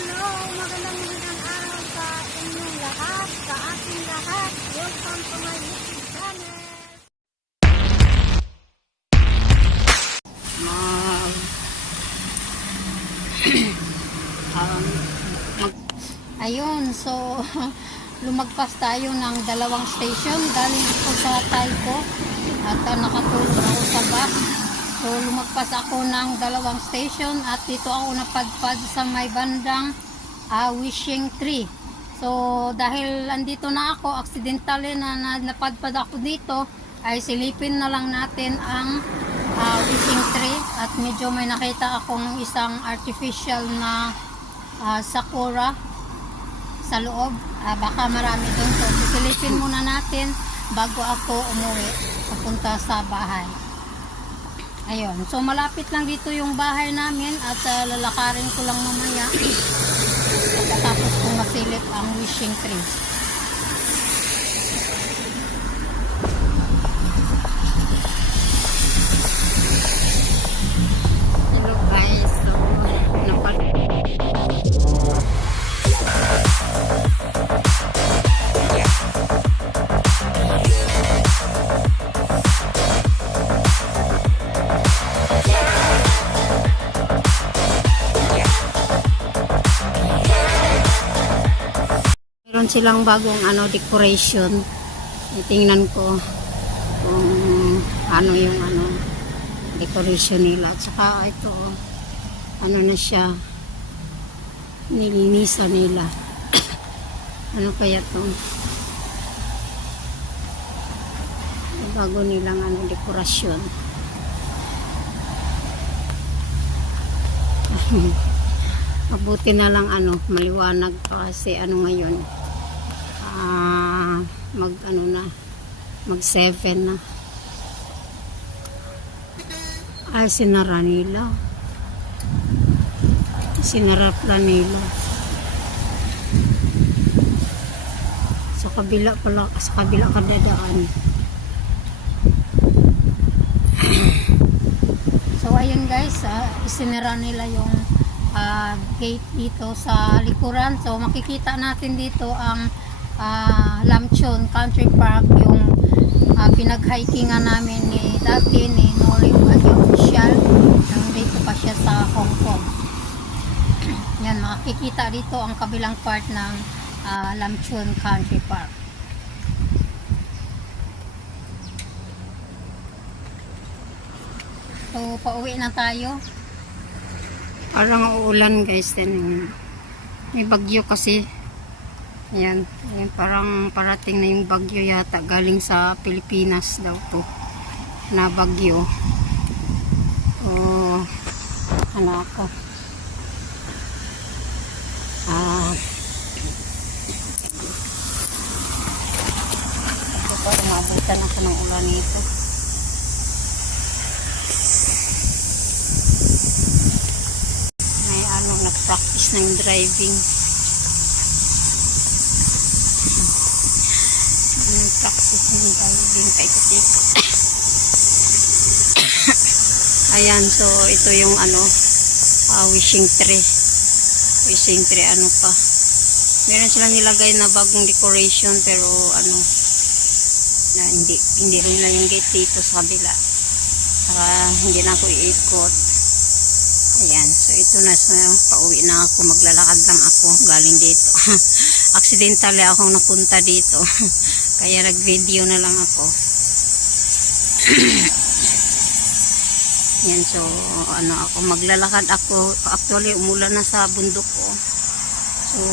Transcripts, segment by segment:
Hello, magandang araw sa inyong lahat, sa ating lahat. Welcome to my YouTube channel. Ayun, so lumagpas tayo ng dalawang station. Galing ako sa Taiko at nakatulog ako sa bus. So lumagpas ako ng dalawang station at dito ako napadpad sa may bandang Wishing Tree. So dahil andito na ako, accidentally na napadpad ako dito, ay silipin na lang natin ang Wishing Tree. At medyo may nakita akong isang artificial na sakura sa loob. Baka marami doon. So sisilipin muna natin bago ako umuwi papunta sa bahay. Ayun, so malapit lang dito yung bahay namin at lalakarin ko lang mamaya pagkatapos kong masilip ang Wishing Tree. Hello guys, so meron silang bagong decoration. Tingnan ko kung ano yung decoration nila. At saka ito na siya, nilinisan nila. Ano kaya to? Bago nilang dekorasyon. Mabuti na lang maliwanag pa kasi ngayon mag 7 na. Sinara nila. Sinara pala nila. Sa kabila kadadaan. So ayun guys, isinara nila yung gate dito sa likuran. So makikita natin dito ang Lamchon Country Park, yung pinag-hikingan namin dati ni Nori Baguio Official. Nandito pa siya sa Hong Kong. Yan, makikita dito ang kabilang part ng Lamchon Country Park. So pauwi na tayo. Parang uulan guys, may bagyo kasi. Ayan, parang parating na yung bagyo yata, galing sa Pilipinas daw to na bagyo. Ako parang mabutan ako ng ulan nito. May nag-practice ng driving. Practice ng driving paikot-ikot. Ayan, so ito yung Wishing Tree. Wishing Tree pa. Meron silang nilagay na bagong decoration pero hindi rin nila yung gate dito sa kabila. Saka hindi na ako iikot. Ayan, so ito na, so pauwi na ako, maglalakad lang ako galing dito. Accidentally akong napunta dito. Kaya nag-video na lang ako. Yan, so ako maglalakad ako. Actually umulan na sa bundok ko. So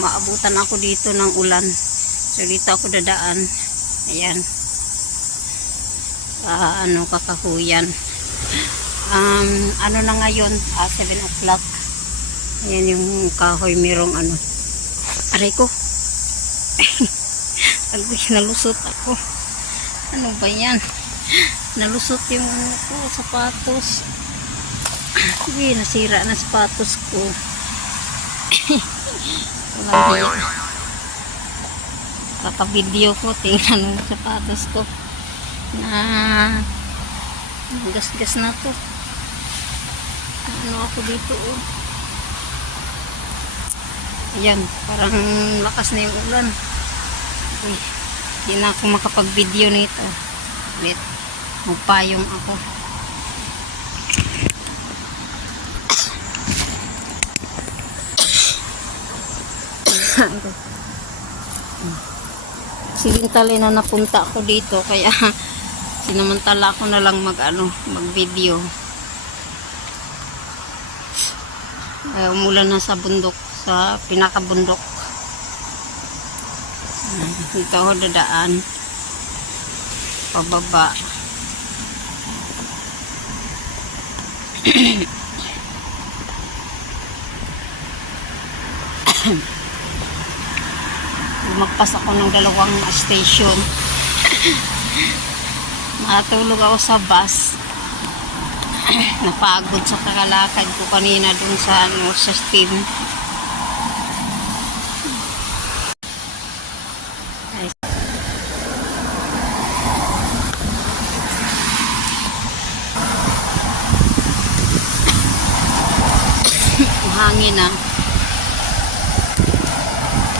maabutan ako dito ng ulan. So dito ako dadaan. Ayan. Kakahuyan. Na ngayon, 7 o'clock. Ayan yung kahoy, merong aray ko. Nalusot ako. Ano ba yan? Nalusot yung sapatos. Sige, nasira na sapatos ko. Kapag-video ko, tingnan yung sapatos ko na gas-gas na to. Ako dito Ayan, parang lakas na yung ulan. Uy, hindi na ako makapag-video nito. Wait, magpayong ako. Silintali na napunta ako dito, kaya sinamantala ko na lang mag-video. Umulan na sa bundok, sa pinakabundok. Dito ako dadaan pababa. Magpas ako ng 2 station. Matulog ako sa bus. Napagod sa kakalakad ko kanina dun sa sa steam. Hangin na.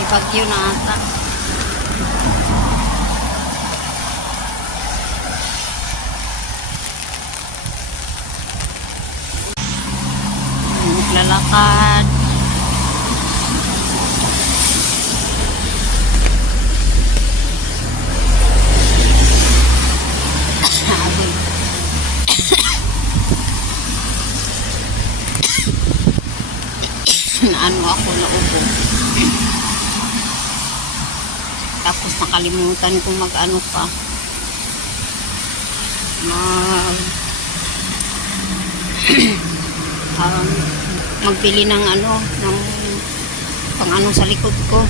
May bagyo na ata. Naglalakad. Ano ako, naubo. Tapos nakalimutan kong mag-ano pa. Magbili ng ng pang sa likod ko.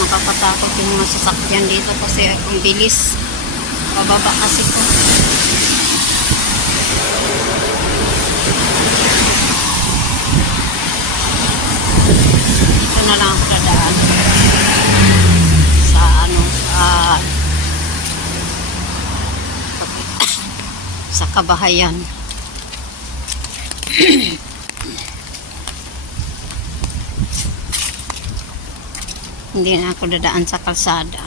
Nakakatakot yung mga sasakyan dito kasi ang bilis. Pababa kasi ko. Dito na lang ako dadaan sa sa kabahayan. Hindi na ako dadaan sa kalsada.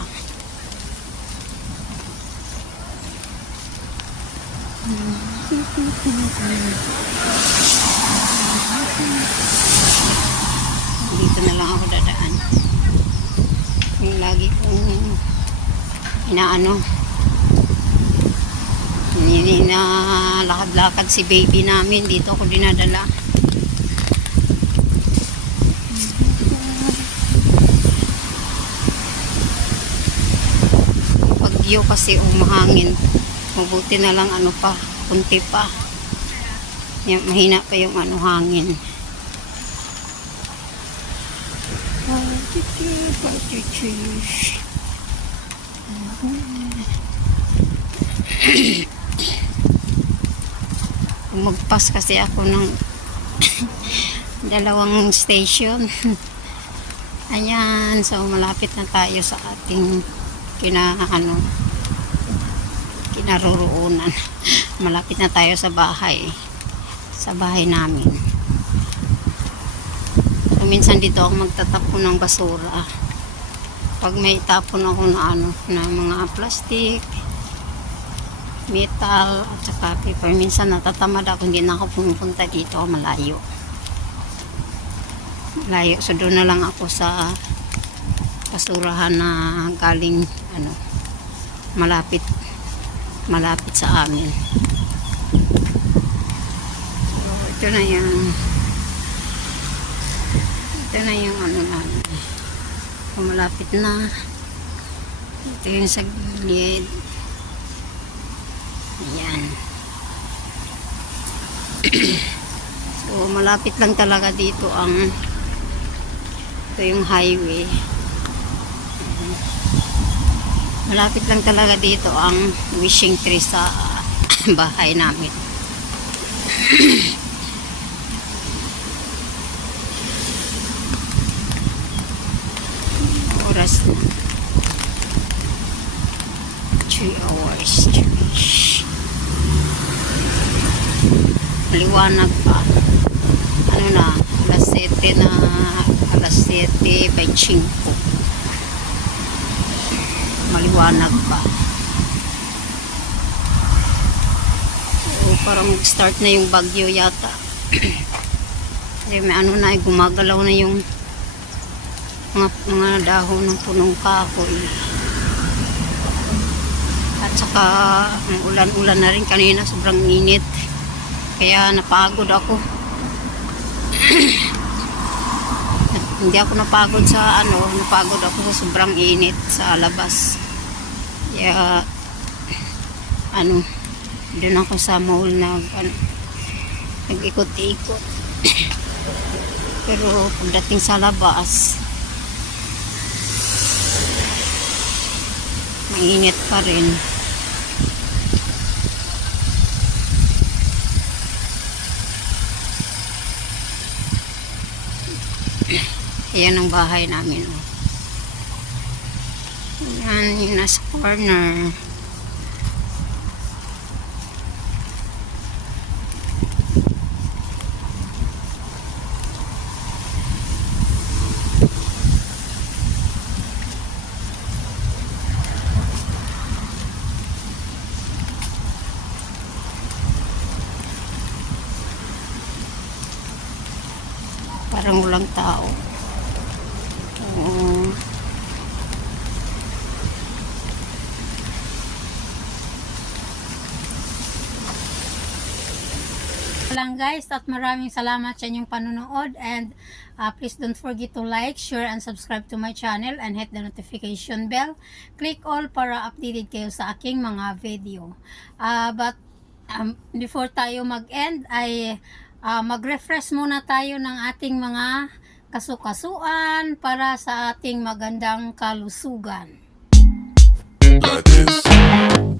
Dito na lang ako dadaan. Yung lagi kong lakad-lakad si baby namin. Dito ako dinadala. Kasi umahangin, mabuti na lang kunti pa. Mahina pa yung hangin. Magpas kasi ako ng 2 station. Ayan, so malapit na tayo sa ating kinaroroonan. Malapit na tayo sa bahay namin. So, minsan dito ako magtatapon ng basura pag may tapon ako na mga plastic, metal at saka paper. Minsan natatamad ako, hindi na ako pumupunta dito, malayo, so doon na lang ako sa basurahan na galing malapit sa amin. So ito na yung namin. So, malapit na. Ito yung sa gilid. Ayan. So malapit lang talaga dito ito yung highway. Malapit lang talaga dito ang wishing tree sa bahay namin. oras na? 3 hours. Maliwanag pa. Ano na, alas 7 na, alas 7:25. Maliwanag pa. So, parang mag-start na yung bagyo yata. Kasi may ano na, gumagalaw na yung mga dahon ng punong kahoy. At saka ang ulan-ulan na rin kanina, sobrang init. Kaya napagod ako. Hindi ako napagod sa napagod ako sa sobrang init sa labas. Kaya doon ako sa mall nag-ikot-ikot. Pero pagdating sa labas, mainit pa rin. Ayan ang bahay namin. Ayan yung nasa corner. Parang walang tao. Lang guys, at maraming salamat sa inyong panonood, and please don't forget to like, share, and subscribe to my channel and hit the notification bell. Click all para updated kayo sa aking mga video. But before tayo mag-end ay mag-refresh muna tayo ng ating mga kasukasuan para sa ating magandang kalusugan. Like this.